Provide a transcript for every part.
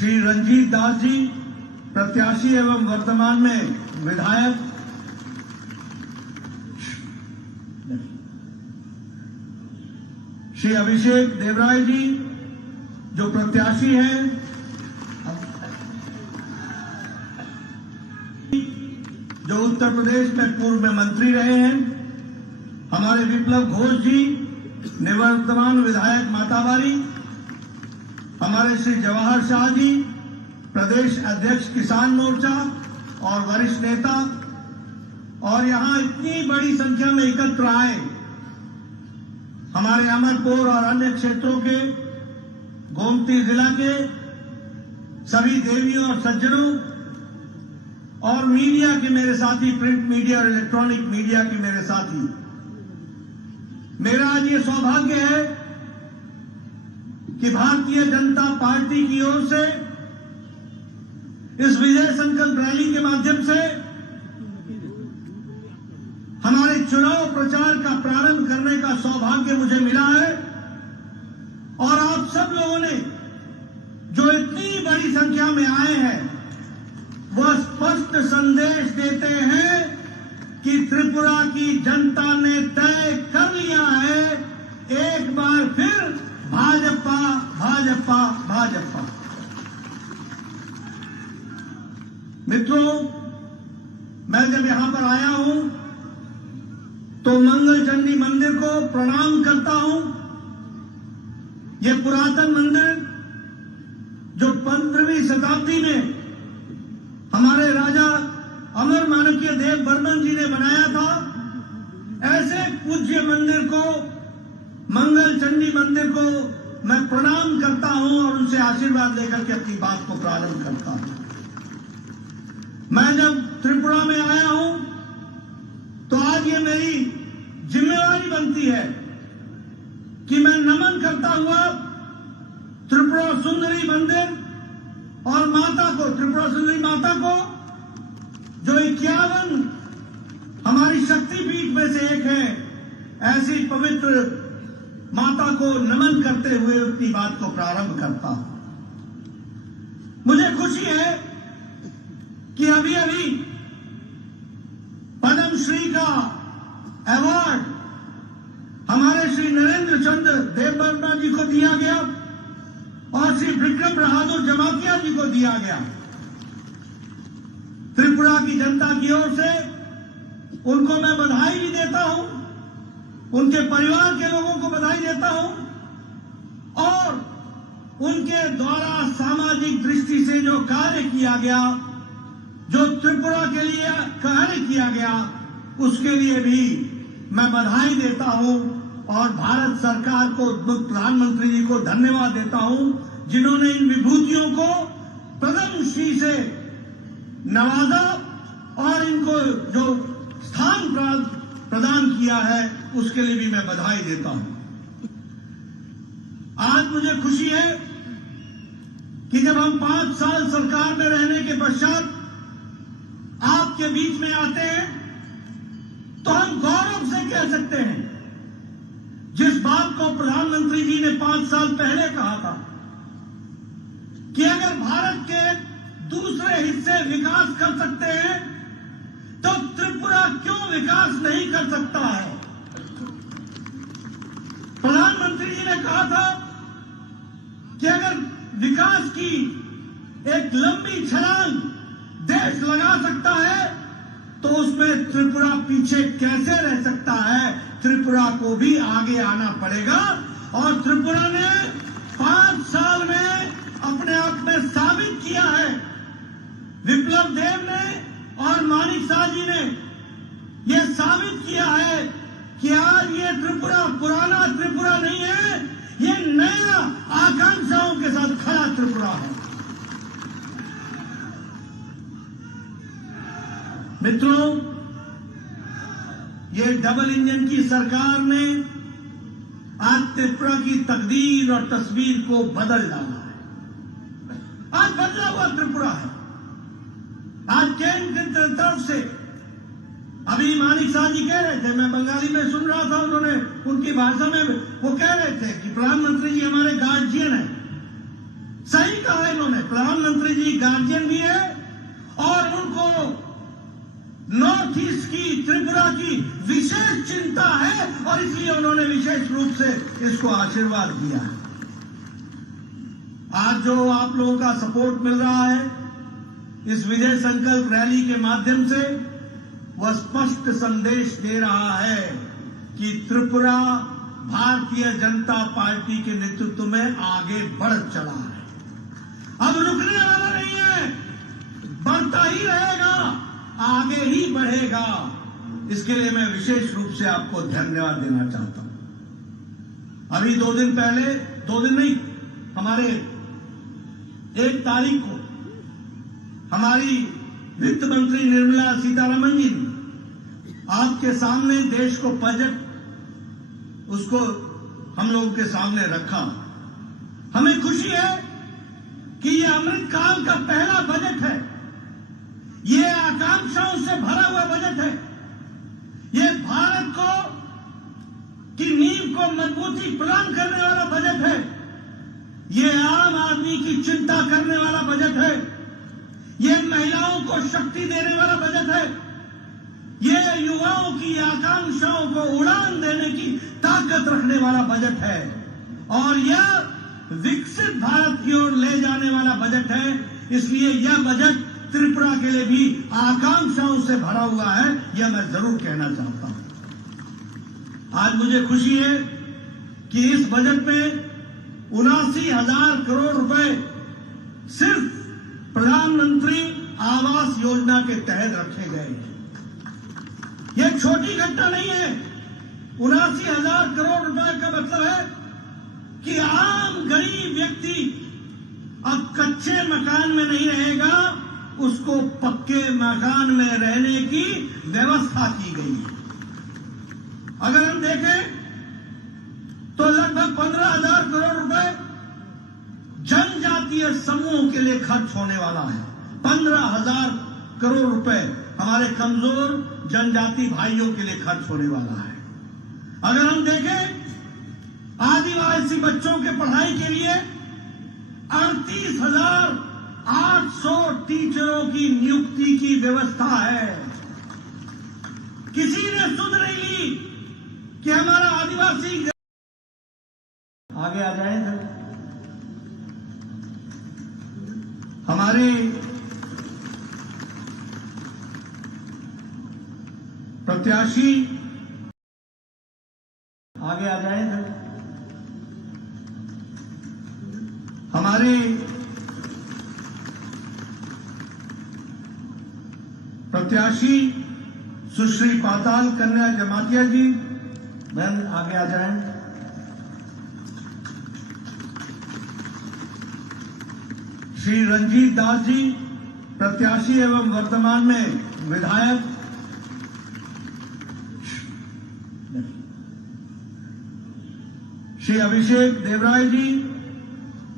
श्री रंजीत दास जी, प्रत्याशी एवं वर्तमान में विधायक, श्री अभिषेक देवराय जी जो प्रत्याशी हैं, जो उत्तर प्रदेश में पूर्व में मंत्री रहे हैं, हमारे विप्लव घोष जी, निवर्तमान विधायक मातावारी, हमारे श्री जवाहर शाह जी, प्रदेश अध्यक्ष किसान मोर्चा और वरिष्ठ नेता, और यहां इतनी बड़ी संख्या में एकत्र आए हमारे अमरपुर और अन्य क्षेत्रों के, गोमती जिला के सभी देवियों और सज्जनों और मीडिया के मेरे साथी, प्रिंट मीडिया और इलेक्ट्रॉनिक मीडिया के मेरे साथी, मेरा आज ये सौभाग्य है कि भारतीय जनता पार्टी की ओर से इस विजय संकल्प रैली के माध्यम से हमारे चुनाव प्रचार का प्रारंभ करने का सौभाग्य मुझे मिला है। और आप सब लोगों ने जो इतनी बड़ी संख्या में आए हैं, वह स्पष्ट संदेश देते हैं कि त्रिपुरा की जनता ने तय कर लिया है, एक बार फिर भाजपा भाजपा भाजपा। मित्रों, मैं जब यहां पर आया हूं तो मंगल चंडी मंदिर को प्रणाम करता हूं। यह पुरातन मंदिर जो 15वीं शताब्दी में हमारे राजा अमर माणक्य देव वर्मन जी ने बनाया था, ऐसे पूज्य मंदिर को, मंगल चंडी मंदिर को मैं प्रणाम करता हूं और उनसे आशीर्वाद लेकर के अपनी बात को प्रारंभ करता हूं। मैं जब त्रिपुरा में आया हूं तो आज ये मेरी जिम्मेवारी बनती है कि मैं नमन करता हुआ त्रिपुरा सुंदरी मंदिर और माता को, त्रिपुरा सुंदरी माता को, जो 51 हमारी शक्तिपीठ में से एक है, ऐसी पवित्र माता को नमन करते हुए अपनी बात को प्रारंभ करता हूं। मुझे खुशी है कि अभी अभी पद्मश्री का अवार्ड हमारे श्री नरेंद्र चंद्र देव वर्मा जी को दिया गया और श्री विक्रम बहादुर जमातिया जी को दिया गया। त्रिपुरा की जनता की ओर से उनको मैं बधाई भी देता हूं, उनके परिवार के लोगों को बधाई देता हूं, और उनके द्वारा सामाजिक दृष्टि से जो कार्य किया गया, जो त्रिपुरा के लिए कार्य किया गया, उसके लिए भी मैं बधाई देता हूं और भारत सरकार को, प्रधानमंत्री जी को धन्यवाद देता हूं, जिन्होंने इन विभूतियों को पद्मश्री से नवाजा और इनको जो स्थान प्रदान किया है, उसके लिए भी मैं बधाई देता हूं। आज मुझे खुशी है कि जब हम 5 साल सरकार में रहने के पश्चात आपके बीच में आते हैं तो हम गौरव से कह सकते हैं, जिस बात को प्रधानमंत्री जी ने 5 साल पहले कहा था कि अगर भारत के दूसरे हिस्से विकास कर सकते हैं तो त्रिपुरा क्यों विकास नहीं कर सकता है। प्रधानमंत्री जी ने कहा था कि अगर विकास की एक लंबी छलांग देश लगा सकता है तो उसमें त्रिपुरा पीछे कैसे रह सकता है। त्रिपुरा को भी आगे आना पड़ेगा और त्रिपुरा ने 5 साल में अपने आप में साबित किया है। विप्लव देव ने और मानिक शाह जी ने यह साबित किया है कि आज ये त्रिपुरा पुराना त्रिपुरा नहीं है, ये नया आकांक्षाओं के साथ खड़ा त्रिपुरा है। मित्रों, ये डबल इंजन की सरकार ने आज त्रिपुरा की तकदीर और तस्वीर को बदल डाला है। आज बदला हुआ त्रिपुरा है। आज केंद्र की तरफ से, अभी मानिक शाह जी कह रहे थे, मैं बंगाली में सुन रहा था, उन्होंने उनकी भाषा में वो कह रहे थे कि प्रधानमंत्री जी हमारे गार्जियन हैं, सही कहा इन्होंने, प्रधानमंत्री जी गार्जियन भी है और उनको नॉर्थ ईस्ट की, त्रिपुरा की विशेष चिंता है और इसलिए उन्होंने विशेष रूप से इसको आशीर्वाद दिया है। आज जो आप लोगों का सपोर्ट मिल रहा है इस विजय संकल्प रैली के माध्यम से, वह स्पष्ट संदेश दे रहा है कि त्रिपुरा भारतीय जनता पार्टी के नेतृत्व में आगे बढ़ चला है, अब रुकने वाला नहीं है, बढ़ता ही रहेगा, आगे ही बढ़ेगा। इसके लिए मैं विशेष रूप से आपको धन्यवाद देना चाहता हूं। अभी 2 दिन पहले, 2 दिन नहीं, हमारे 1 तारीख को हमारी वित्त मंत्री निर्मला सीतारमण जी ने आपके सामने देश को बजट उसको हम लोगों के सामने रखा। हमें खुशी है कि यह अमृतकाल का पहला बजट है, ये आकांक्षाओं से भरा हुआ बजट है, ये भारत को की नींव को मजबूती प्रदान करने वाला बजट है, ये आम आदमी की चिंता करने वाला बजट है, ये महिलाओं को शक्ति देने वाला बजट है, ये युवाओं की आकांक्षाओं को उड़ान देने की ताकत रखने वाला बजट है और यह विकसित भारत की ओर ले जाने वाला बजट है। इसलिए यह बजट त्रिपुरा के लिए भी आकांक्षाओं से भरा हुआ है, यह मैं जरूर कहना चाहता हूं। आज मुझे खुशी है कि इस बजट में 79,000 करोड़ रुपए सिर्फ प्रधानमंत्री आवास योजना के तहत रखे गए हैं। यह छोटी घटना नहीं है। 79,000 करोड़ रुपए का मतलब है कि आम गरीब व्यक्ति अब कच्चे मकान में नहीं रहेगा, उसको पक्के मकान में रहने की व्यवस्था की गई है। अगर हम देखें तो लगभग 15,000 करोड़ रुपए जनजातीय समूहों के लिए खर्च होने वाला है। 15,000 करोड़ रुपए हमारे कमजोर जनजाति भाइयों के लिए खर्च होने वाला है। अगर हम देखें आदिवासी बच्चों के पढ़ाई के लिए 38,800 टीचरों की नियुक्ति की व्यवस्था है। किसी ने सुध नहीं ली कि हमारा आदिवासी, आगे आ जाए सर, हमारे प्रत्याशी, आगे आ जाए सर, हमारे प्रत्याशी सुश्री पाताल कन्या जमातिया जी, बहन आगे आ जाएं। श्री रंजीत दास जी, प्रत्याशी एवं वर्तमान में विधायक। श्री अभिषेक देवराय जी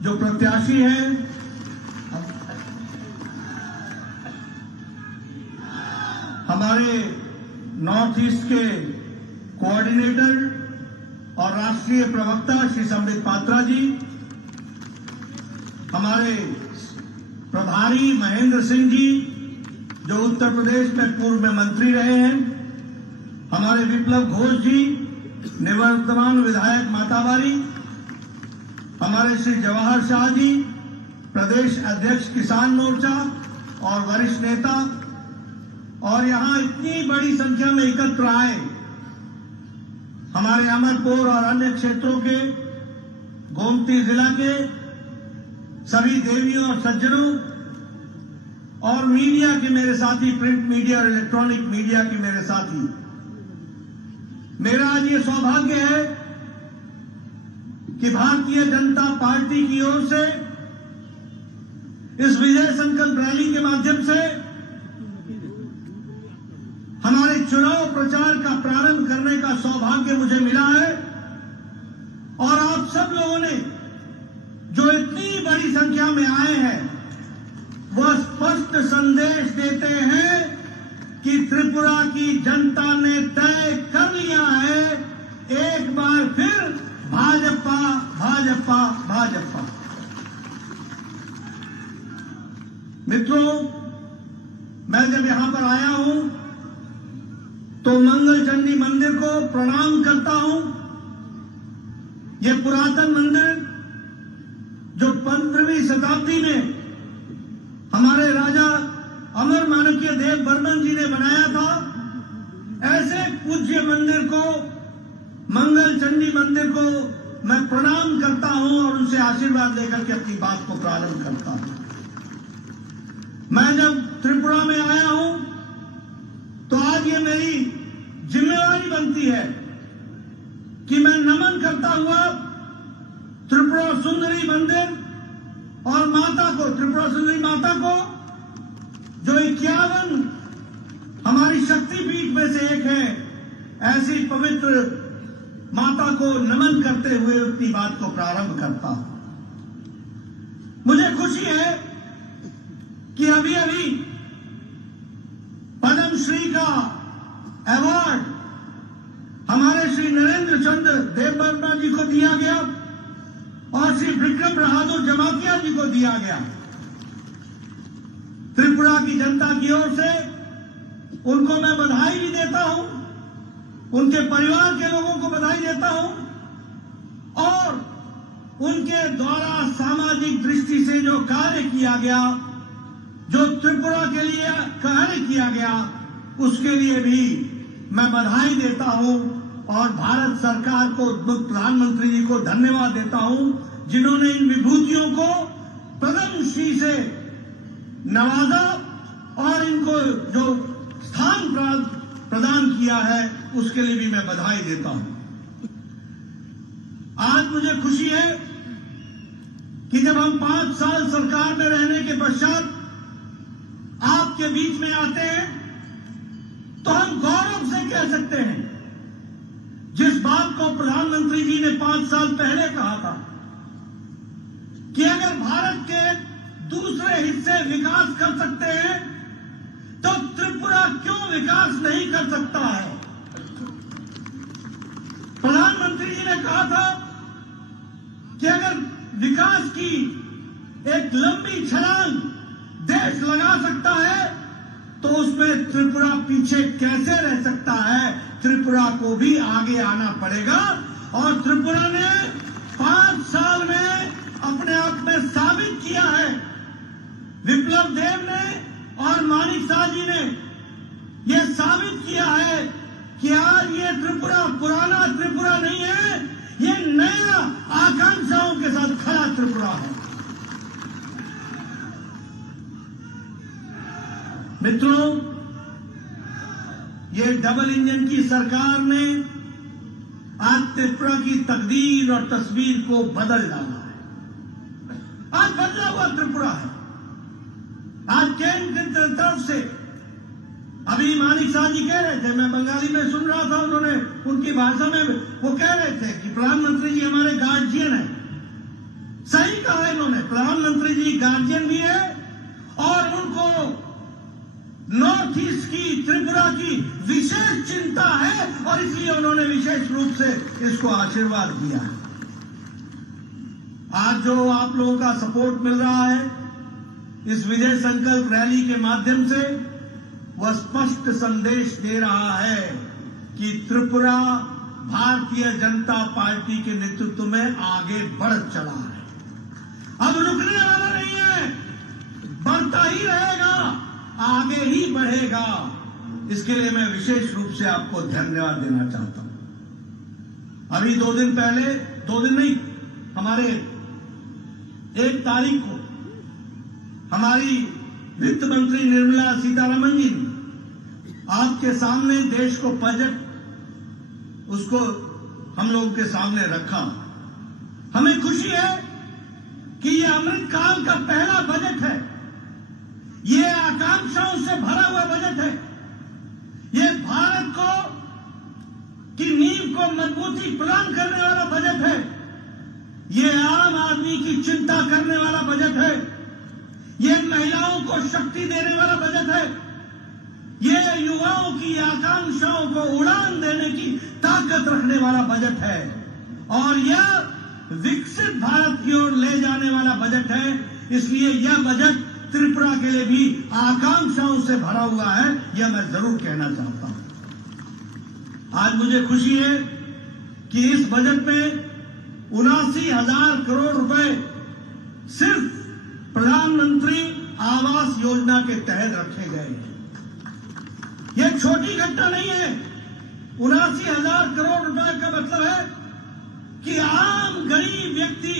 जो प्रत्याशी हैं। हमारे नॉर्थ ईस्ट के कोऑर्डिनेटर और राष्ट्रीय प्रवक्ता श्री संबित पात्रा जी, हमारे प्रभारी महेंद्र सिंह जी जो उत्तर प्रदेश में पूर्व में मंत्री रहे हैं, हमारे विप्लव घोष जी निवर्तमान विधायक मातावारी, हमारे श्री जवाहर शाह जी प्रदेश अध्यक्ष किसान मोर्चा और वरिष्ठ नेता, और यहां इतनी बड़ी संख्या में एकत्र आए हमारे अमरपुर और अन्य क्षेत्रों के, गोमती जिला के सभी देवियों और सज्जनों और मीडिया के मेरे साथी, प्रिंट मीडिया और इलेक्ट्रॉनिक मीडिया के मेरे साथी, मेरा आज ये सौभाग्य है कि भारतीय जनता पार्टी की ओर से इस विजय संकल्प रैली के माध्यम से हमारे चुनाव प्रचार का प्रारंभ करने का सौभाग्य मुझे मिला है। और आप सब लोगों ने जो इतनी बड़ी संख्या में आए हैं, वह स्पष्ट संदेश देते हैं कि त्रिपुरा की जनता ने तय कर लिया है, एक बार फिर भाजपा भाजपा भाजपा। मित्रों, मैं जब यहां पर आया हूं तो मंगल चंडी मंदिर को प्रणाम करता हूं। यह पुरातन मंदिर जो 15वीं शताब्दी में हमारे राजा अमर माणक्य देव वर्मन जी ने बनाया था, ऐसे पूज्य मंदिर को, मंगल चंडी मंदिर को मैं प्रणाम करता हूं और उनसे आशीर्वाद लेकर के अपनी बात को प्रारंभ करता हूं। मैं जब त्रिपुरा में आया हूं तो आज ये मेरी जिम्मेवारी बनती है कि मैं नमन करता हुआ त्रिपुरा सुंदरी मंदिर और माता को, त्रिपुरा सुंदरी माता को, जो 51 हमारी शक्तिपीठ में से एक है, ऐसी पवित्र माता को नमन करते हुए अपनी बात को प्रारंभ करता हूं। मुझे खुशी है कि अभी अभी पद्मश्री का अवार्ड हमारे श्री नरेंद्र चंद्र देव वर्मा जी को दिया गया और श्री विक्रम बहादुर जमातिया जी को दिया गया। त्रिपुरा की जनता की ओर से उनको मैं बधाई भी देता हूं, उनके परिवार के लोगों को बधाई देता हूं और उनके द्वारा सामाजिक दृष्टि से जो कार्य किया गया, जो त्रिपुरा के लिए कार्य किया गया, उसके लिए भी मैं बधाई देता हूं और भारत सरकार को, प्रधानमंत्री जी को धन्यवाद देता हूं, जिन्होंने इन विभूतियों को पद्मश्री से नवाजा और इनको जो स्थान प्रदान किया है, उसके लिए भी मैं बधाई देता हूं। आज मुझे खुशी है कि जब हम 5 साल सरकार में रहने के पश्चात आपके बीच में आते हैं तो हम गौरव से कह सकते हैं, जिस बात को प्रधानमंत्री जी ने 5 साल पहले कहा था कि अगर भारत के दूसरे हिस्से विकास कर सकते हैं तो त्रिपुरा क्यों विकास नहीं कर सकता है। प्रधानमंत्री जी ने कहा था कि अगर विकास की एक लंबी छलांग देश लगा सकता है तो उसमें त्रिपुरा पीछे कैसे रह सकता है। त्रिपुरा को भी आगे आना पड़ेगा और त्रिपुरा ने 5 साल में अपने आप में साबित किया है। विप्लव देव ने और मानिक शाह जी ने यह साबित किया है कि आज ये त्रिपुरा पुराना त्रिपुरा नहीं है, ये नया आकांक्षाओं के साथ खड़ा त्रिपुरा है। मित्रों, ये डबल इंजन की सरकार ने आज त्रिपुरा की तकदीर और तस्वीर को बदल डाला है। आज बदला हुआ त्रिपुरा है। आज केंद्र की तरफ से, अभी मानिक शाह जी कह रहे थे, मैं बंगाली में सुन रहा था, उन्होंने उनकी भाषा में वो कह रहे थे कि प्रधानमंत्री जी हमारे गार्जियन है। सही कहा इन्होंने, प्रधानमंत्री जी गार्जियन भी है और उनको नॉर्थ ईस्ट की, त्रिपुरा की विशेष चिंता है और इसलिए उन्होंने विशेष रूप से इसको आशीर्वाद दिया है। आज जो आप लोगों का सपोर्ट मिल रहा है इस विजय संकल्प रैली के माध्यम से, वह स्पष्ट संदेश दे रहा है कि त्रिपुरा भारतीय जनता पार्टी के नेतृत्व में आगे बढ़ चला है। अब रुकने वाला नहीं है, बढ़ता ही रहेगा, आगे ही बढ़ेगा। इसके लिए मैं विशेष रूप से आपको धन्यवाद देना चाहता हूं। अभी 2 दिन पहले, 2 दिन नहीं, हमारे 1 तारीख को हमारी वित्त मंत्री निर्मला सीतारमण जी ने आपके सामने देश को बजट उसको हम लोगों के सामने रखा। हमें खुशी है कि यह अमृत काल का पहला बजट है। यह आकांक्षाओं से भरा हुआ बजट है। यह भारत को की नींव को मजबूती प्रदान करने वाला बजट है। यह आम आदमी की चिंता करने वाला बजट है। यह महिलाओं को शक्ति देने वाला बजट है। यह युवाओं की आकांक्षाओं को उड़ान देने की ताकत रखने वाला बजट है और यह विकसित भारत की ओर ले जाने वाला बजट है। इसलिए यह बजट त्रिपुरा के लिए भी आकांक्षाओं से भरा हुआ है, यह मैं जरूर कहना चाहता हूं। आज मुझे खुशी है कि इस बजट में 79,000 करोड़ रुपए सिर्फ प्रधानमंत्री आवास योजना के तहत रखे गए हैं। यह छोटी घटना नहीं है। 79,000 करोड़ रुपए का मतलब है कि आम गरीब व्यक्ति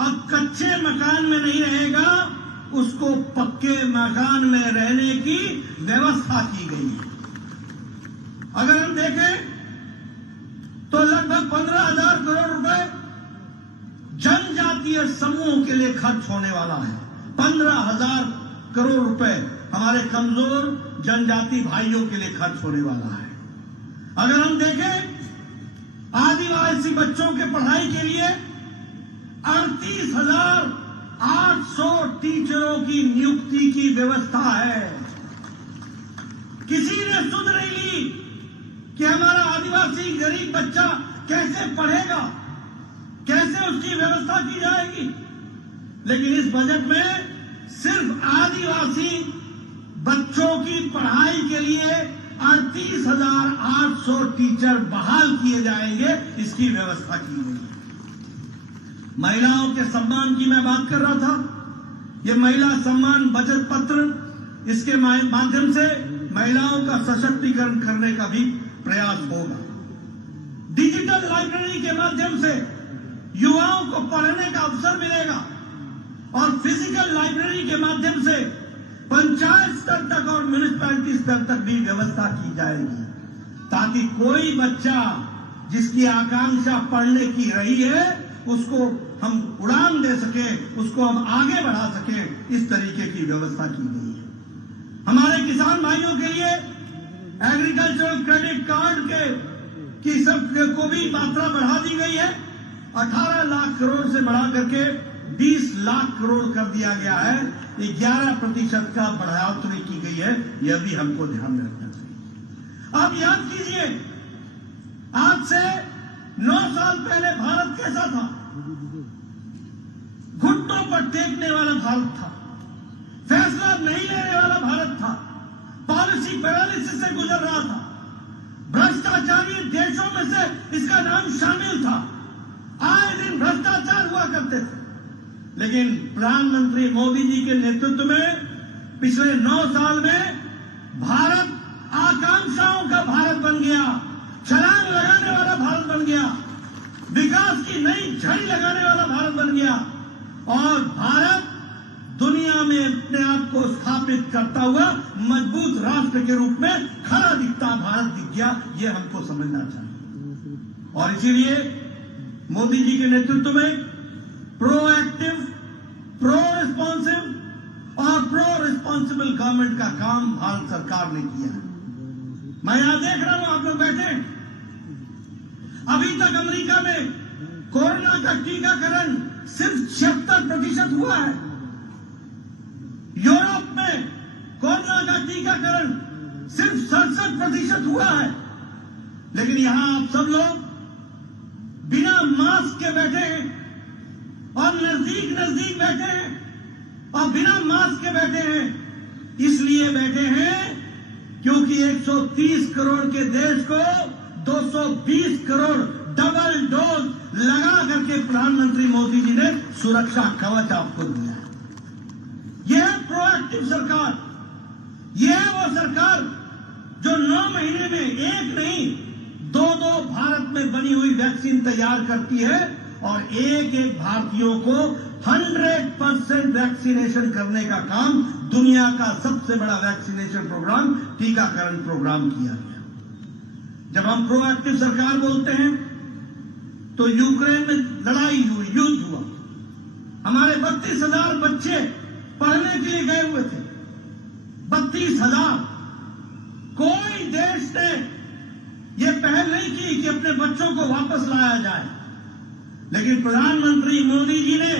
अब कच्चे मकान में नहीं रहेगा, उसको पक्के मकान में रहने की व्यवस्था की गई है। अगर हम देखें तो लगभग 15,000 करोड़ रुपए जनजातीय समूहों के लिए खर्च होने वाला है। 15,000 करोड़ रुपए हमारे कमजोर जनजाति भाइयों के लिए खर्च होने वाला है। अगर हम देखें आदिवासी बच्चों के पढ़ाई के लिए 38,800 टीचरों की नियुक्ति की व्यवस्था है। किसी ने सुध नहीं ली कि हमारा आदिवासी गरीब बच्चा कैसे पढ़ेगा, कैसे उसकी व्यवस्था की जाएगी। लेकिन इस बजट में सिर्फ आदिवासी बच्चों की पढ़ाई के लिए 38,800 टीचर बहाल किए जाएंगे, इसकी व्यवस्था की गई है। महिलाओं के सम्मान की मैं बात कर रहा था। ये महिला सम्मान बचत पत्र, इसके माध्यम से महिलाओं का सशक्तिकरण करने का भी प्रयास होगा। डिजिटल लाइब्रेरी के माध्यम से युवाओं को पढ़ने का अवसर मिलेगा और फिजिकल लाइब्रेरी के माध्यम से पंचायत स्तर तक और म्युनिसिपैलिटी स्तर तक भी व्यवस्था की जाएगी, ताकि कोई बच्चा जिसकी आकांक्षा पढ़ने की रही है उसको हम उड़ान दे सके, उसको हम आगे बढ़ा सके, इस तरीके की व्यवस्था की गई है। हमारे किसान भाइयों के लिए एग्रीकल्चरल क्रेडिट कार्ड की सब को भी मात्रा बढ़ा दी गई है। 18 लाख करोड़ से बढ़ा करके 20 लाख करोड़ कर दिया गया है। 11% का बढ़ोतरी की गई है, यह भी हमको ध्यान में रखना चाहिए। आप याद कीजिए, आज से 9 साल पहले भारत कैसा था? घुटनों पर टेकने वाला भारत था, फैसला नहीं लेने वाला भारत था, पॉलिसी पैरालिसिस से गुजर रहा था, भ्रष्टाचारी देशों में से इसका नाम शामिल था, आए दिन भ्रष्टाचार हुआ करते थे। लेकिन प्रधानमंत्री मोदी जी के नेतृत्व में पिछले 9 साल में भारत आकांक्षाओं का भारत बन गया, छलांग लगाने वाला भारत बन गया, विकास की नई झड़ी लगाने वाला भारत बन गया और भारत दुनिया में अपने आप को स्थापित करता हुआ मजबूत राष्ट्र के रूप में खड़ा दिखता भारत दिख गया। यह हमको समझना चाहिए और इसीलिए मोदी जी के नेतृत्व में प्रोएक्टिव, प्रो रिस्पॉन्सिव और प्रो रिस्पॉन्सिबल गवर्नमेंट का काम भारत सरकार ने किया है। मैं यहां देख रहा हूं, आप लोग बैठे, अभी तक अमेरिका में कोरोना का टीकाकरण सिर्फ 76% हुआ है। यूरोप में कोरोना का टीकाकरण सिर्फ 67% हुआ है। लेकिन यहां आप सब लोग बिना मास्क के बैठे हैं और नजदीक बैठे हैं और बिना मास्क के बैठे हैं। इसलिए बैठे हैं क्योंकि 130 करोड़ के देश को 220 करोड़ डबल डोज लगा करके प्रधानमंत्री मोदी जी ने सुरक्षा कवच आपको दिया है। यह है प्रोएक्टिव सरकार। यह है वो सरकार जो 9 महीने में एक नहीं 2 भारत में बनी हुई वैक्सीन तैयार करती है और एक भारतीयों को 100% वैक्सीनेशन करने का काम, दुनिया का सबसे बड़ा वैक्सीनेशन प्रोग्राम, टीकाकरण प्रोग्राम किया गया। जब हम प्रोएक्टिव सरकार बोलते हैं तो यूक्रेन में लड़ाई हुई, युद्ध हुआ, हमारे 32,000 बच्चे पढ़ने के लिए गए हुए थे। 32,000। कोई देश ने यह पहल नहीं की कि अपने बच्चों को वापस लाया जाए, लेकिन प्रधानमंत्री मोदी जी ने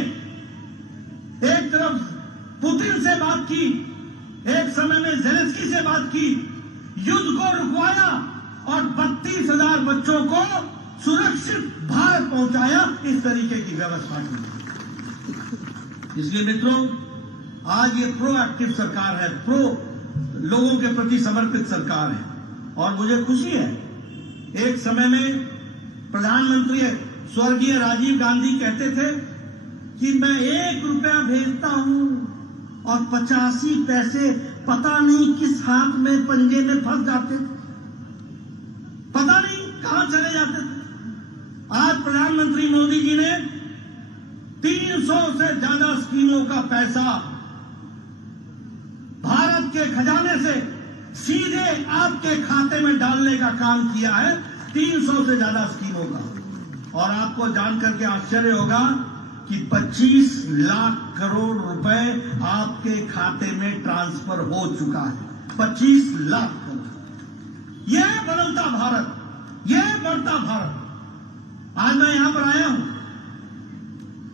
एक तरफ पुतिन से बात की, एक समय में ज़ेलेंस्की से बात की, युद्ध को रुकवाया और 32,000 बच्चों को सुरक्षित भारत पहुंचाया। इस तरीके की व्यवस्था की। इसलिए मित्रों, आज ये प्रोएक्टिव सरकार है, लोगों के प्रति समर्पित सरकार है। और मुझे खुशी है, एक समय में प्रधानमंत्री स्वर्गीय राजीव गांधी कहते थे कि मैं 1 रुपया भेजता हूं और 85 पैसे पता नहीं किस हाथ में पंजे में फंस जाते थे, पता नहीं कहां चले जाते थे। आज प्रधानमंत्री मोदी जी ने 300 से ज्यादा स्कीमों का पैसा भारत के खजाने से सीधे आपके खाते में डालने का काम किया है, 300 से ज्यादा स्कीमों का। और आपको जानकर के आश्चर्य होगा कि 25 लाख करोड़ रुपए आपके खाते में ट्रांसफर हो चुका है। 25 लाख करोड़। यह बदलता भारत, यह बढ़ता भारत। आज मैं यहां पर आया हूं,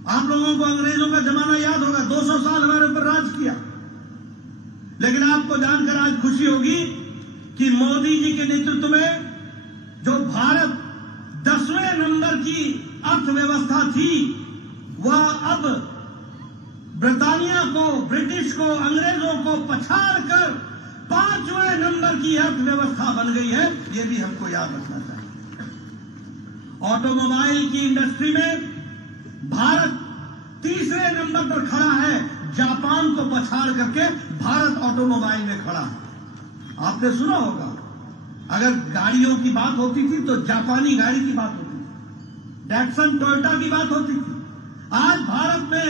आप लोगों को अंग्रेजों का जमाना याद होगा, 200 साल हमारे ऊपर राज किया। लेकिन आपको जानकर आज खुशी होगी कि मोदी जी के नेतृत्व में जो भारत 10वें नंबर की अर्थव्यवस्था थी, वह अब ब्रिटानिया को, ब्रिटिश को, अंग्रेजों को पछाड़ कर 5वें नंबर की अर्थव्यवस्था बन गई है। यह भी हमको याद रखना चाहिए। ऑटोमोबाइल की इंडस्ट्री में भारत 3रे नंबर पर खड़ा है, जापान को पछाड़ करके भारत ऑटोमोबाइल में खड़ा है। आपने सुना होगा, अगर गाड़ियों की बात होती थी तो जापानी गाड़ी की बात होती थी, डैटसन टोयोटा की बात होती थी। आज भारत में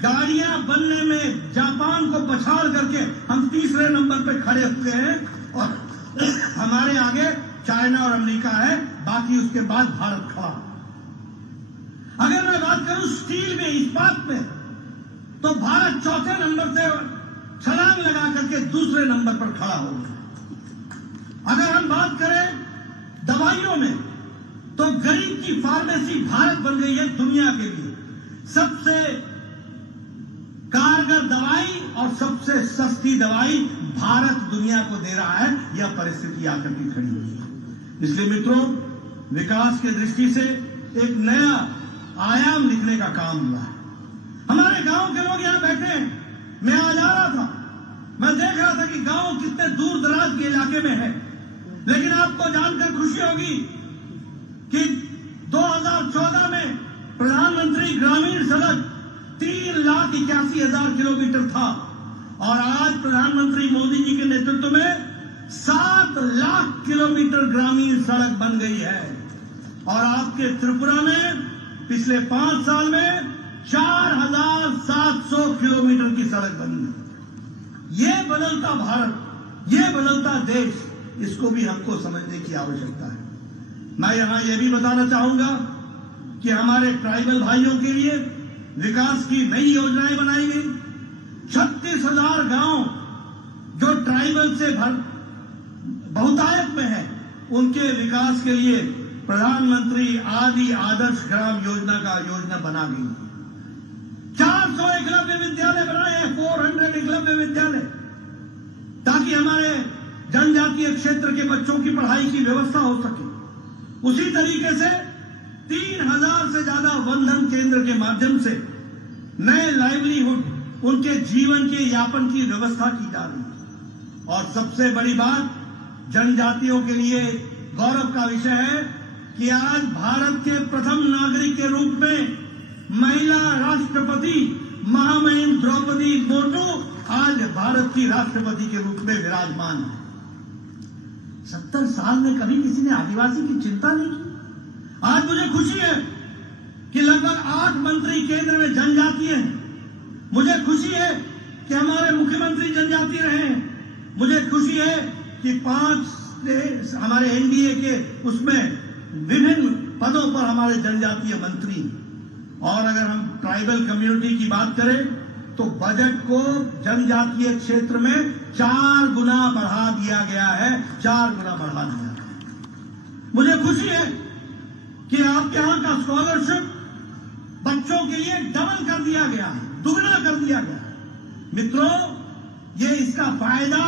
गाड़ियां बनने में जापान को पछाड़ करके हम 3रे नंबर पर खड़े होते हैं और हमारे आगे चाइना और अमेरिका है, बाकी उसके बाद भारत खड़ा। अगर मैं बात करूं स्टील में, इस्पात में, तो भारत 4थे नंबर से छलांग लगा करके 2रे नंबर पर खड़ा हो गया। अगर हम बात करें दवाइयों में, तो गरीब की फार्मेसी भारत बन गई है दुनिया के लिए सबसे कारगर दवाई और सबसे सस्ती दवाई भारत दुनिया को दे रहा है। यह परिस्थिति आकर के खड़ी हुई है। इसलिए मित्रों, विकास की दृष्टि से एक नया आयाम लिखने का काम हुआ है। हमारे गांव के लोग यहां बैठे हैं। मैं आज आ रहा था, मैं देख रहा था कि गांव कितने दूर दराज के इलाके में है। लेकिन आपको जानकर खुशी होगी कि 2014 में प्रधानमंत्री ग्रामीण सड़क 3,81,000 किलोमीटर था और आज प्रधानमंत्री मोदी जी के नेतृत्व में 7 लाख किलोमीटर ग्रामीण सड़क बन गई है। और आपके त्रिपुरा में पिछले 5 साल में 4,700 किलोमीटर की सड़क बनी है। ये बदलता भारत, ये बदलता देश, इसको भी हमको समझने की आवश्यकता है। मैं यहां यह भी बताना चाहूंगा कि हमारे ट्राइबल भाइयों के लिए विकास की नई योजनाएं बनाई गई। 36,000 गांव जो ट्राइबल से बहुतायत में है, उनके विकास के लिए प्रधानमंत्री आदि आदर्श ग्राम योजना का योजना बना गई। 400 एकलव्य विद्यालय बनाए हैं, 400 एकलव्य विद्यालय, ताकि हमारे जनजातीय क्षेत्र के बच्चों की पढ़ाई की व्यवस्था हो सके। उसी तरीके से 3,000 से ज्यादा वंदन केंद्र के माध्यम से नए लाइवलीहुड, उनके जीवन के यापन की व्यवस्था की जा रही है। और सबसे बड़ी बात, जनजातियों के लिए गौरव का विषय है कि आज भारत के प्रथम नागरिक के रूप में महिला राष्ट्रपति महामहिम द्रौपदी मुर्मू आज भारत की राष्ट्रपति के रूप में विराजमान है। 70 साल में कभी किसी ने आदिवासी की चिंता नहीं की। आज मुझे खुशी है कि लगभग 8 मंत्री केंद्र में जनजातीय हैं। मुझे खुशी है कि हमारे मुख्यमंत्री जनजातीय रहे हैं। मुझे खुशी है कि 5 हमारे एनडीए के उसमें विभिन्न पदों पर हमारे जनजातीय मंत्री। और अगर हम ट्राइबल कम्युनिटी की बात करें तो बजट को जनजातीय क्षेत्र में 4 गुना बढ़ा दिया गया है, 4 गुना बढ़ा दिया है। मुझे खुशी है कि आपके यहां का स्कॉलरशिप बच्चों के लिए डबल कर दिया गया है, दुगना कर दिया गया है। मित्रों, ये इसका फायदा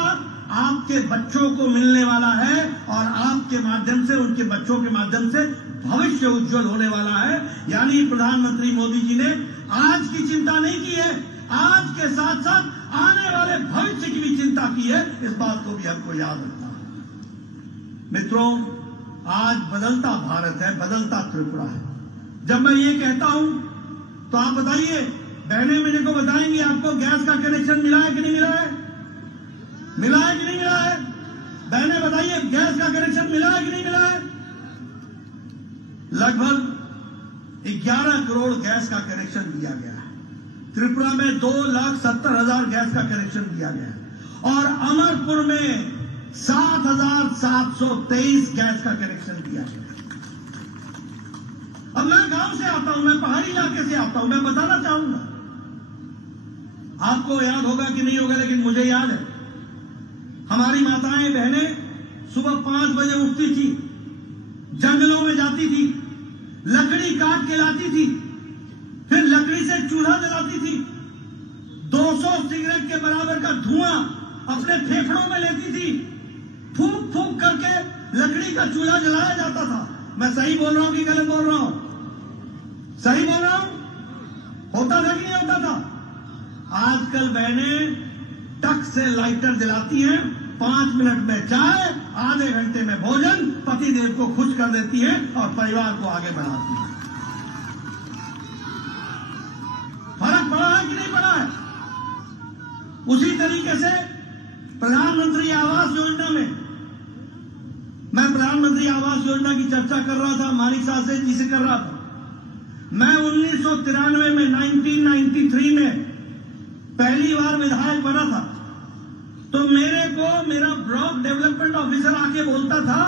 आपके बच्चों को मिलने वाला है और आपके माध्यम से, उनके बच्चों के माध्यम से भविष्य उज्जवल होने वाला है। यानी प्रधानमंत्री मोदी जी ने आज की चिंता नहीं की है, आज के के साथ साथ आने वाले भविष्य की भी चिंता की है। इस बात को भी हमको याद रखना है। मित्रों, आज बदलता भारत है, बदलता त्रिपुरा है। जब मैं ये कहता हूं तो आप बताइए, बहनें मेरे को बताएंगी, आपको गैस का कनेक्शन मिला है कि नहीं मिला है? मिला है कि नहीं मिला है? बहनें बताइए, गैस का कनेक्शन मिला है कि नहीं मिला है? लगभग 11 करोड़ गैस का कनेक्शन दिया गया है। त्रिपुरा में 2,70,000 गैस का कनेक्शन दिया गया है और अमरपुर में 7,723 गैस का कनेक्शन दिया गया है। अब मैं गांव से आता हूं, मैं पहाड़ी इलाके से आता हूं, मैं बताना चाहूंगा, आपको याद होगा कि नहीं होगा, लेकिन मुझे याद है, हमारी माताएं बहनें सुबह 5 बजे उठती थी, जंगलों में जाती थी, लकड़ी काट के लाती थी, फिर लकड़ी से चूल्हा जलाती थी, 200 सिगरेट के बराबर का धुआं अपने फेफड़ों में लेती थी, फूंक फूंक करके लकड़ी का चूल्हा जलाया जाता था। मैं सही बोल रहा हूं कि गलत बोल रहा हूं? सही बोल रहा हूं? होता था कि नहीं होता था? आजकल बहनें टक से लाइटर जलाती हैं, 5 मिनट में चाय, आधे घंटे में भोजन, पतिदेव को खुश कर देती है और परिवार को आगे बढ़ाती है। फर्क पड़ा है कि नहीं पड़ा है? उसी तरीके से प्रधानमंत्री आवास योजना में, मैं प्रधानमंत्री आवास योजना की चर्चा कर रहा था, मानिक साहब से जिसे कर रहा था। मैं 1993 में 1993 में पहली बार विधायक बना था, तो मेरे को मेरा ब्लॉक डेवलपमेंट ऑफिसर आके बोलता था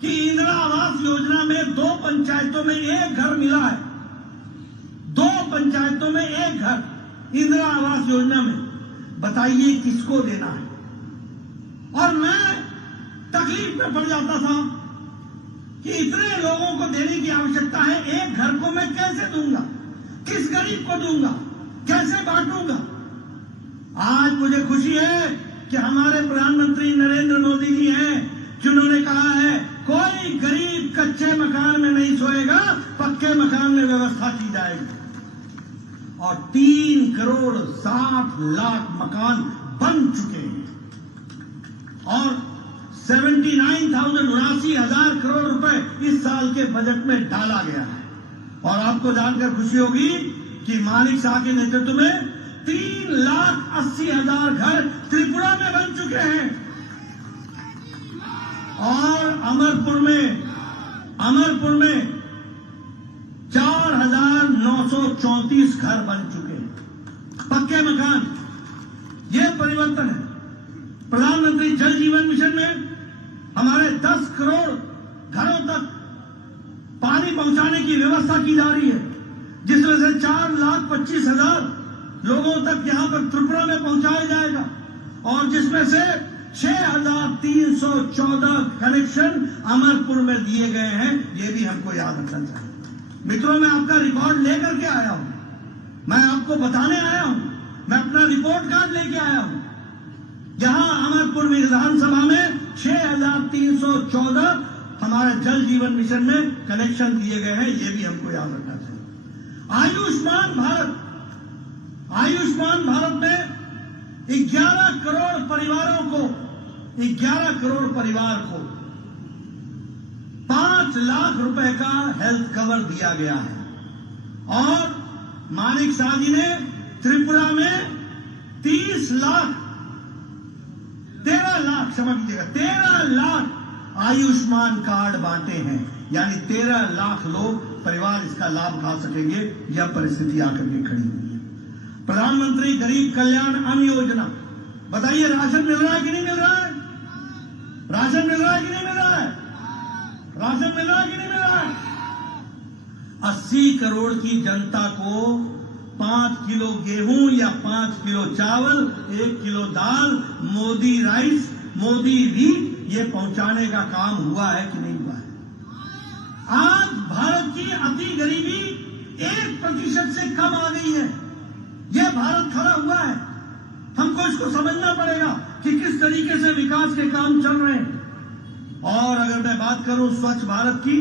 कि इंदिरा आवास योजना में 2 पंचायतों में 1 घर मिला है, 2 पंचायतों में 1 घर इंदिरा आवास योजना में, बताइए किसको देना है? और मैं तकलीफ में पड़ जाता था कि इतने लोगों को देने की आवश्यकता है, 1 घर को मैं कैसे दूंगा, किस गरीब को दूंगा, कैसे बांटूंगा? आज मुझे खुशी है कि हमारे प्रधानमंत्री नरेंद्र मोदी जी हैं, जिन्होंने कहा है कोई गरीब कच्चे मकान में नहीं सोएगा, पक्के मकान में व्यवस्था की जाएगी। और 3 करोड़ 60 लाख मकान बन चुके हैं और 79,79,000 करोड़ रुपए इस साल के बजट में डाला गया है। और आपको जानकर खुशी होगी कि मानिक शाह के नेतृत्व में 3,80,000 घर त्रिपुरा में बन चुके हैं और अमरपुर में 4,934 घर बन चुके हैं, पक्के मकान। ये परिवर्तन है। प्रधानमंत्री जल जीवन मिशन में हमारे 10 करोड़ घरों तक पानी पहुंचाने की व्यवस्था की जा रही है, जिसमें से 4,25,000 लोगों तक यहां पर त्रिपुरा में पहुंचाया जाएगा और जिसमें से 6,314 कनेक्शन अमरपुर में दिए गए हैं। ये भी हमको याद रखना चाहिए। मित्रों, मैं आपका रिकॉर्ड लेकर के आया हूं, मैं आपको बताने आया हूं, मैं अपना रिपोर्ट कार्ड लेके आया हूं। यहां अमरपुर विधानसभा में 6,314 हमारे जल जीवन मिशन में कनेक्शन दिए गए हैं। ये भी हमको याद रखना चाहिए। आयुष्मान भारत में 11 करोड़ परिवारों को, 11 करोड़ परिवार को 5 लाख रुपए का हेल्थ कवर दिया गया है और मानिक शाह जी ने त्रिपुरा में 13 लाख क्षमा कीजिएगा 13 लाख आयुष्मान कार्ड बांटे हैं, यानी 13 लाख लोग परिवार इसका लाभ उठा सकेंगे। यह परिस्थिति आकर के खड़ी हुई है। प्रधानमंत्री गरीब कल्याण अन्न योजना, बताइए राशन मिल रहा है कि नहीं मिल रहा है? राशन मिल रहा है कि नहीं मिल रहा है? राशन मिल रहा है कि नहीं मिल रहा है? 80 करोड़ की जनता को 5 किलो गेहूं या 5 किलो चावल, 1 किलो दाल, मोदी राइस, मोदी व्हीट, ये पहुंचाने का काम हुआ है कि नहीं हुआ है? आज भारत की अति गरीबी 1% से कम आ गई है। यह भारत खड़ा हुआ है। हमको इसको समझना पड़ेगा कि किस तरीके से विकास के काम चल रहे हैं। और अगर मैं बात करूं स्वच्छ भारत की,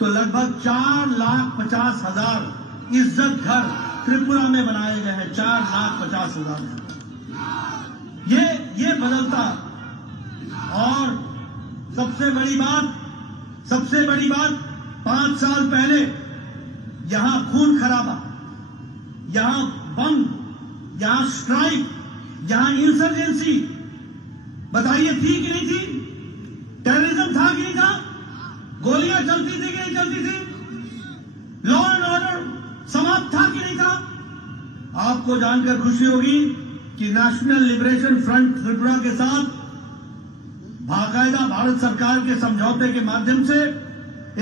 तो लगभग 4,50,000 इज्जत घर त्रिपुरा में बनाए गए हैं, 4,50,000। ये बदलता। और सबसे बड़ी बात 5 साल पहले यहां खून खराबा, यहां बम, यहां स्ट्राइक, यहां इंसर्जेंसी, बताइए थी कि नहीं थी? टेररिज्म था कि नहीं था? गोलियां चलती थी कि नहीं चलती थी? लॉ एंड ऑर्डर समाप्त था कि नहीं था? आपको जानकर खुशी होगी कि नेशनल लिबरेशन फ्रंट त्रिपुरा के साथ बाकायदा भारत सरकार के समझौते के माध्यम से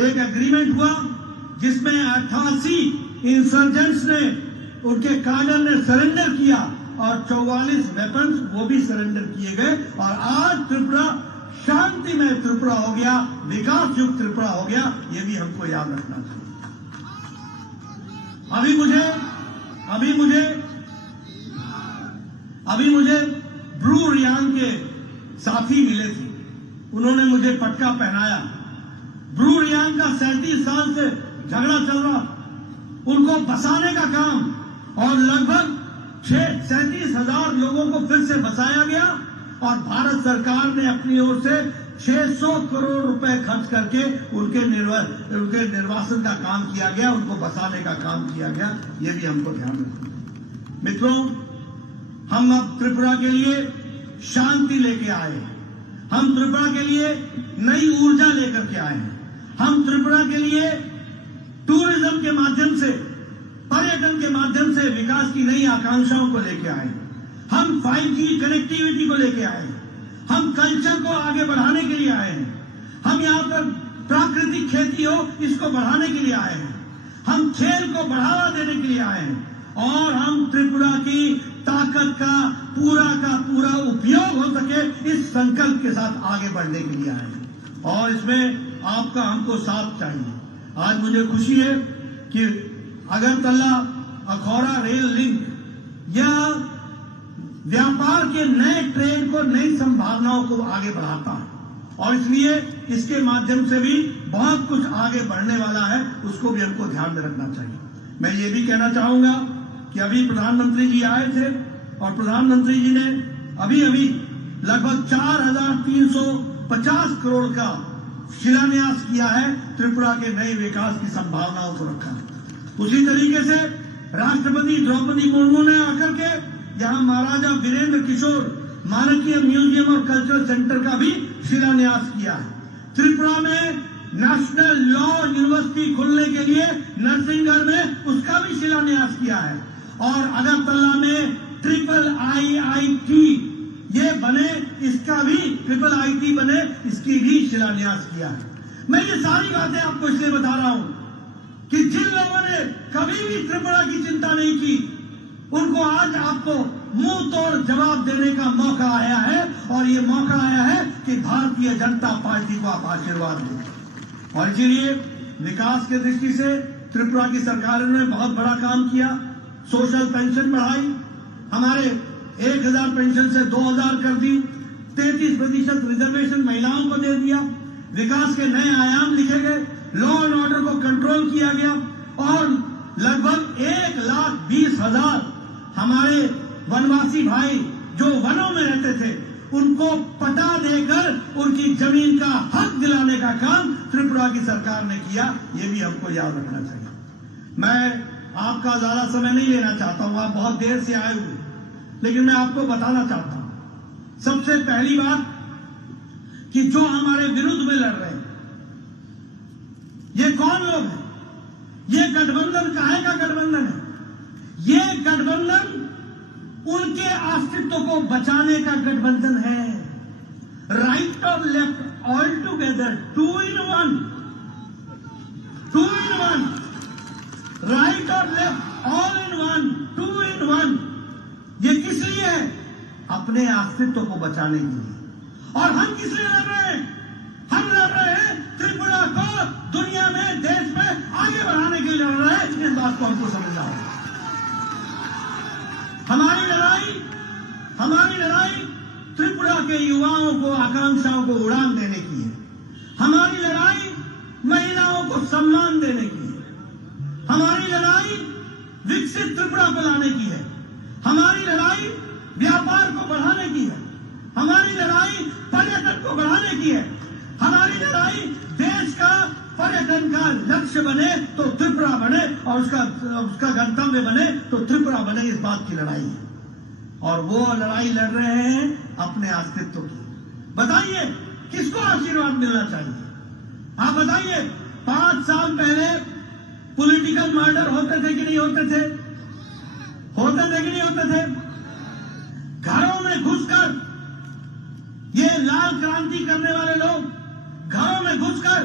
एक एग्रीमेंट हुआ, जिसमें 88 इंसर्जेंट्स ने, उनके काडर ने सरेंडर किया और 44 वेपन्स वो भी सरेंडर किए गए। और आज त्रिपुरा शांतिमय त्रिपुरा हो गया, विकास युक्त त्रिपुरा हो गया। ये भी हमको याद रखना चाहिए। अभी मुझे ब्रू रियांग के साथी मिले थे, उन्होंने मुझे पटका पहनाया। ब्रू रियांग का 37 साल से झगड़ा चल रहा, उनको बसाने का काम, और लगभग 37,000 लोगों को फिर से बसाया गया। और भारत सरकार ने अपनी ओर से 600 करोड़ रुपए खर्च करके उनके निर्वासन का काम किया गया, उनको बसाने का काम किया गया। ये भी हमको ध्यान रखना। मित्रों, हम अब त्रिपुरा के लिए शांति लेके आए हैं, हम त्रिपुरा के लिए नई ऊर्जा लेकर के आए हैं, हम त्रिपुरा के लिए टूरिज्म के माध्यम से, पर्यटन के माध्यम से विकास की नई आकांक्षाओं को लेके आए हैं, हम 5G कनेक्टिविटी को लेके आए हैं, हम कल्चर को आगे बढ़ाने के लिए आए हैं, हम यहाँ पर प्राकृतिक खेती हो इसको बढ़ाने के लिए आए हैं, हम खेल को बढ़ावा देने के लिए आए हैं, और हम त्रिपुरा की ताकत का पूरा उपयोग हो सके इस संकल्प के साथ आगे बढ़ने के लिए आए हैं। और इसमें आपका हमको साथ चाहिए। आज मुझे खुशी है कि अगरतला अखौरा रेल लिंक या व्यापार के नए ट्रेन को, नई संभावनाओं को आगे बढ़ाता है, और इसलिए इसके माध्यम से भी बहुत कुछ आगे बढ़ने वाला है, उसको भी हमको ध्यान में रखना चाहिए। मैं ये भी कहना चाहूंगा कि अभी प्रधानमंत्री जी आए थे, और प्रधानमंत्री जी ने अभी लगभग 4,350 करोड़ का शिलान्यास किया है, त्रिपुरा के नए विकास की संभावनाओं को रखा है। उसी तरीके से राष्ट्रपति द्रौपदी मुर्मू ने आकर के यहाँ महाराजा वीरेंद्र किशोर मानकीय म्यूजियम और कल्चरल सेंटर का भी शिलान्यास किया है। त्रिपुरा में नेशनल लॉ यूनिवर्सिटी खुलने के लिए नरसिंहगढ़ में उसका भी शिलान्यास किया है, और अगरतला में IIT ये बने, इसका भी IIT बने, इसकी भी शिलान्यास किया है। मैं ये सारी बातें आपको इसलिए बता रहा हूं कि जिन लोगों ने कभी भी त्रिपुरा की चिंता नहीं की, उनको आज आपको मुंह तोड़ जवाब देने का मौका आया है, और ये मौका आया है कि भारतीय जनता पार्टी को आप आशीर्वाद दें। और इसीलिए विकास की दृष्टि से त्रिपुरा की सरकार ने बहुत बड़ा काम किया। सोशल पेंशन बढ़ाई, हमारे 1,000 पेंशन से 2,000 कर दी, 33% रिजर्वेशन महिलाओं को दे दिया, विकास के नए आयाम लिखे गए, लॉ एंड ऑर्डर को कंट्रोल किया गया, और लगभग 1,20,000 हमारे वनवासी भाई जो वनों में रहते थे, उनको पटा देकर उनकी जमीन का हक दिलाने का काम त्रिपुरा की सरकार ने किया। ये भी हमको याद रखना चाहिए। मैं आपका ज्यादा समय नहीं लेना चाहता हूं, आप बहुत देर से आए हुए, लेकिन मैं आपको बताना चाहता हूं सबसे पहली बात कि जो हमारे विरुद्ध में लड़ रहे हैं, ये कौन लोग हैं? ये गठबंधन काहे का गठबंधन है? ये गठबंधन उनके अस्तित्व को बचाने का गठबंधन है। राइट और left all together, 2 in 1, right और लेफ्ट ऑल इन 1, 2 in 1। ये किस लिए है? अपने अस्तित्व को बचाने के लिए। और हम किस लिए लड़ रहे हैं? हम लड़ रहे हैं त्रिपुरा को दुनिया में, देश में आगे बढ़ाने के लिए लड़ रहे हैं। इस बात को हमको समझना होगा। हमारी लड़ाई त्रिपुरा के युवाओं को, आकांक्षाओं को उड़ान देने की है। हमारी लड़ाई महिलाओं को सम्मान देने की है। हमारी लड़ाई विकसित त्रिपुरा को लाने की है, हमारी लड़ाई व्यापार को बढ़ाने की है, हमारी लड़ाई पर्यटन को बढ़ाने की है, हमारी लड़ाई देश का पर्यटन का लक्ष्य बने तो त्रिपुरा बने और उसका गंतव्य बने तो त्रिपुरा बने, इस बात की लड़ाई है। और वो लड़ाई लड़ रहे हैं अपने अस्तित्व की। बताइए किसको आशीर्वाद मिलना चाहिए? आप बताइए, 5 साल पहले पॉलिटिकल मर्डर होते थे कि नहीं होते थे? होते थे कि नहीं होते थे? घरों में घुसकर ये लाल क्रांति करने वाले लोग घरों में घुसकर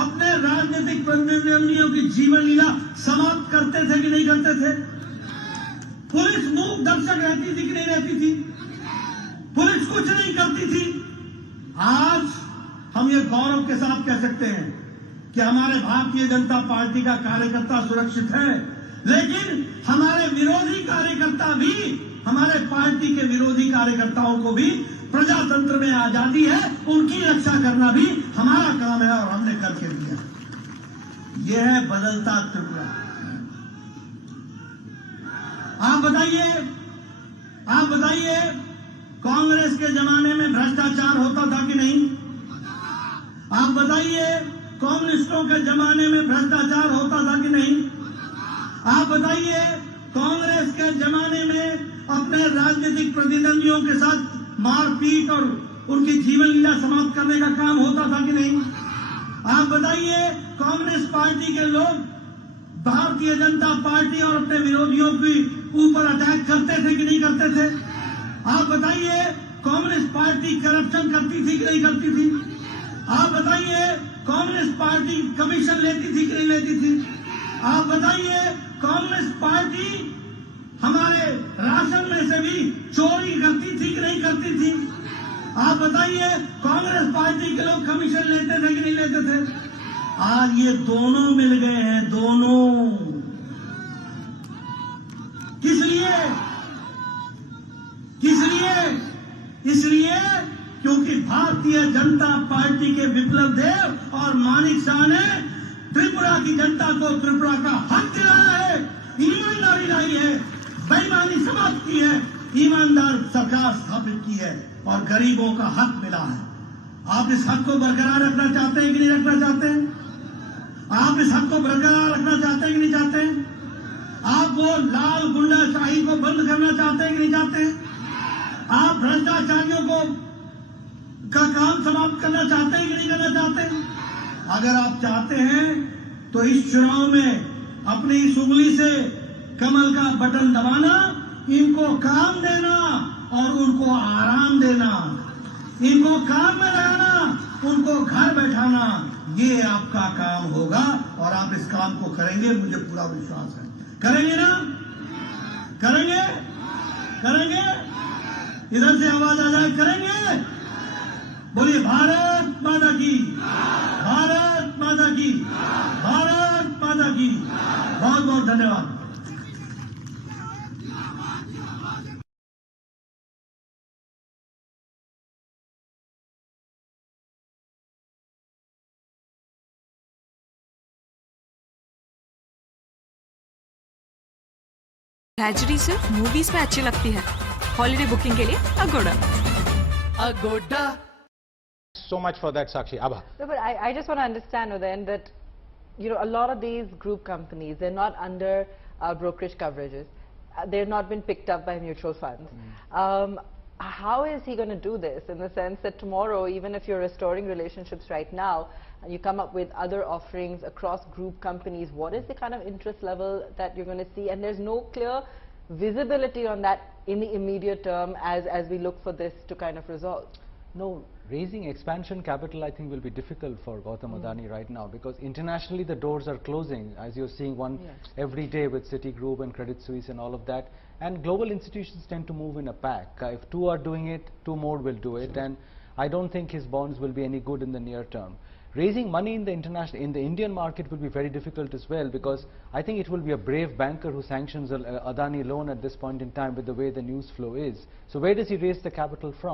अपने राजनीतिक प्रतिद्वंदियों की जीवन लीला समाप्त करते थे कि नहीं करते थे? पुलिस मूक दर्शक रहती थी कि नहीं रहती थी? पुलिस कुछ नहीं करती थी। आज हम ये गौरव के साथ कह सकते हैं कि हमारे भारतीय जनता पार्टी का कार्यकर्ता सुरक्षित है, लेकिन हमारे विरोधी कार्यकर्ता भी, हमारे पार्टी के विरोधी कार्यकर्ताओं को भी प्रजातंत्र में आजादी है, उनकी रक्षा करना भी हमारा काम है और हमने करके दिया। यह है बदलता त्रिपुरा। आप बताइए कांग्रेस के जमाने में भ्रष्टाचार होता था कि नहीं? आप बताइए कम्युनिस्टों के जमाने में भ्रष्टाचार होता था कि नहीं? आप बताइए कांग्रेस के जमाने में अपने राजनीतिक प्रतिद्वंदियों के साथ मारपीट और उनकी जीवन लीला समाप्त करने का काम होता था कि नहीं? आप बताइए कांग्रेस पार्टी के लोग भारतीय जनता पार्टी और अपने विरोधियों के ऊपर अटैक करते थे कि नहीं करते थे? आप बताइए कांग्रेस पार्टी करप्शन करती थी कि नहीं करती थी? आप बताइए कांग्रेस पार्टी कमीशन लेती थी कि नहीं लेती थी? आप बताइए कांग्रेस पार्टी हमारे राशन में से भी चोरी करती थी कि नहीं करती थी? आप बताइए कांग्रेस पार्टी के लोग कमीशन लेते थे कि नहीं लेते थे? आज ये दोनों मिल गए हैं, दोनों। किस लिए? इसलिए क्योंकि भारतीय जनता पार्टी के विप्लव देव और मानिक शाह ने त्रिपुरा की जनता को त्रिपुरा का हक दिलाया है, ईमानदारी लाई है, बेईमानी समाप्त की है, ईमानदार सरकार स्थापित की है और गरीबों का हक मिला है। आप इस हक को बरकरार रखना चाहते हैं कि नहीं रखना चाहते हैं? आप इस हक को बरकरार रखना चाहते हैं कि नहीं चाहते हैं? आप वो लाल गुंडाशाही को बंद करना चाहते हैं कि नहीं चाहते हैं? आप भ्रष्टाचारियों का काम समाप्त करना चाहते हैं कि नहीं करना चाहते हैं? अगर आप चाहते हैं तो इस चुनाव में अपनी इस उंगली से कमल का बटन दबाना, इनको काम देना और उनको आराम देना, इनको काम में लगाना, उनको घर बैठाना, ये आपका काम होगा और आप इस काम को करेंगे, मुझे पूरा विश्वास है। करेंगे ना? करेंगे? करेंगे? इधर से आवाज आ जाए, करेंगे? बोलिए भारत माता की, भारत माता की, भारत माता की। बहुत बहुत धन्यवाद। ट्रेजेडी सिर्फ मूवीज में अच्छी लगती है। हॉलिडे बुकिंग के लिए Aguada. So much for that, Sakshi. Abha. No, but I just want to understand, Udayan, that a lot of these group companies, they're not under brokerage coverages. They've not been picked up by mutual funds. How is he going to do this, in the sense that tomorrow, even if you're restoring relationships right now, and you come up with other offerings across group companies, what is the kind of interest level that you're going to see? And there's no clear visibility on that in the immediate term as we look for this to kind of resolve. No, raising expansion capital I think will be difficult for Gautam Adani right now, because internationally the doors are closing, as you're seeing one every day with Citigroup and Credit Suisse and all of that. And global institutions tend to move in a pack. If two are doing it, two more will do it, and I don't think his bonds will be any good in the near term. Raising money in the Indian market will be very difficult as well, because I think it will be a brave banker who sanctions Adani loan at this point in time with the way the news flow is. So where does he raise the capital from?